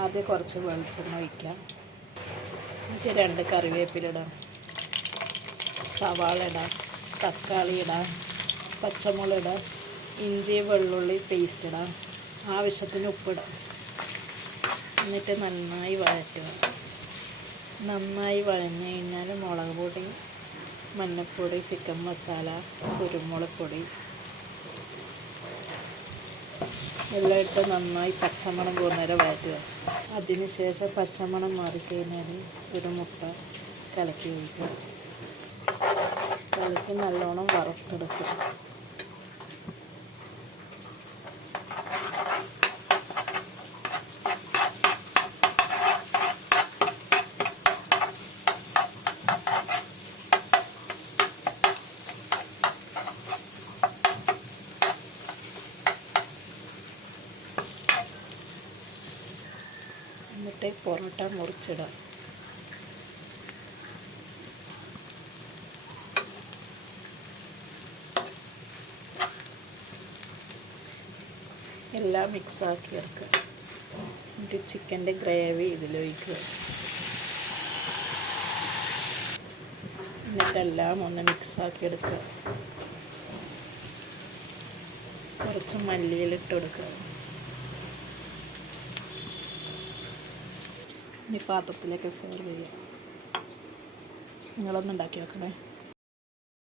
ആദ്യം കുറച്ച് വെളിച്ചെണ്ണ ഒഴിക്കാം. എന്നിട്ട് 2 കറിവേപ്പില ഇടാം, സവാള ഇടാം, തക്കാളി ഇടാം, പച്ചമുളക് ഇടാം, ഇഞ്ചി വെള്ളുള്ളി പേസ്റ്റ് ഇടാം, ആവശ്യത്തിന് ഉപ്പിടാം. എന്നിട്ട് നന്നായി വഴറ്റുക. നന്നായി വഴഞ്ഞു കഴിഞ്ഞാൽ മുളക് പൊടി, മഞ്ഞൾപ്പൊടി, ചിക്കൻ മസാല, കുരുമുളക് പൊടി എല്ലാം ഇട്ട് നന്നായി പച്ചമണം പോകുന്നവരെ വഴറ്റുക. അതിന് ശേഷം പച്ചമണം മാറിക്കഴിഞ്ഞാൽ ഒരു മുട്ട കലക്കി ഒഴിക്കുക. കലക്കി നല്ലോണം വറുത്തെടുക്കുക. എന്നിട്ട് പൊറോട്ട മുറിച്ചിടാം. എല്ലാം മിക്സാക്കി എടുക്കുക. എന്നിട്ട് ചിക്കൻ്റെ ഗ്രേവി ഇതിലൊഴിക്കുക. എന്നിട്ടെല്ലാം ഒന്ന് മിക്സാക്കി എടുക്കുക. കുറച്ച് മല്ലിയിലിട്ട് കൊടുക്കുക. ഇനി പാത്രത്തിലേക്ക് സെർവ് ചെയ്യുക. നിങ്ങളൊന്ന് ഉണ്ടാക്കി വെക്കണേ.